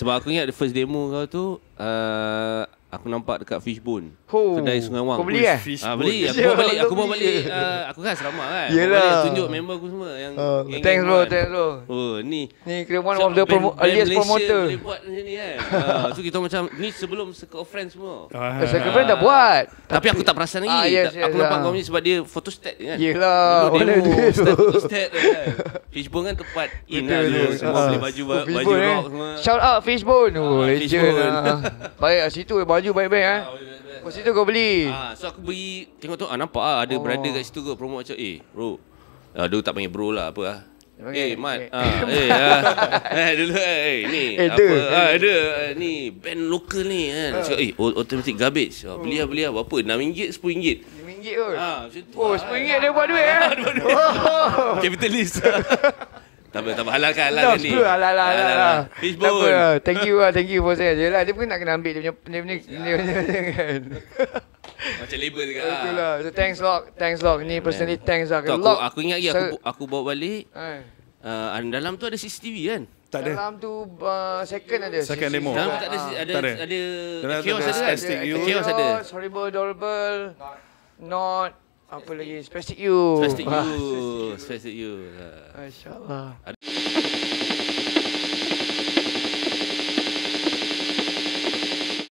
Sebab aku ingat the first demo kau tu aku nampak dekat Fishbone. Kedai Sungai Wang. Kau beli kan? Beli. Aku bawa balik. Aku kan selamat kan. Yelah. Tunjuk member aku semua yang thanks bro. Oh, ni kira one of the earliest promoter. Boleh buat macam ni kan. So kita macam ni sebelum Circle of Friends semua. Circle of Friends dah buat. Tapi aku tak perasan lagi. Aku nampak kau ni sebab dia photostat kan. Yelah. Photostat kan. Fishbone kan tempat in lah dulu. Semua beli baju rock semua. Shout out Fishbone. Legend lah. Baik situ baju baik-baik kan. Kau situ kau beli. So aku pergi tengok tu nampak ada brother kat situ kot promote macam bro. Dia tak panggil bro lah apa lah. Mat. Dulu ni apa? Ada ni band lokal ni kan. Cakap automatic garbage. Beli lah berapa? RM6, RM10. RM5 kot. Macam tu. RM10 dia buat duit kan. Capitalist. Tak apa halalkan lah ni. Halal. Fishbone. Thank you for saying. Jelah dia pun nak kena ambil dia punya kan. Macam label dekat. Betul lah. So thanks lock. Ni personally thanks lah. Aku ingat lagi aku bawa balik. Dalam tu ada CCTV kan? Tak ada. Dalam tu second ada. Second demo. Dalam tak ada kios ada kan? Kios ada. Horrible Adorable. Not apa lagi? Spastic You. Spastic You. Masya-Allah.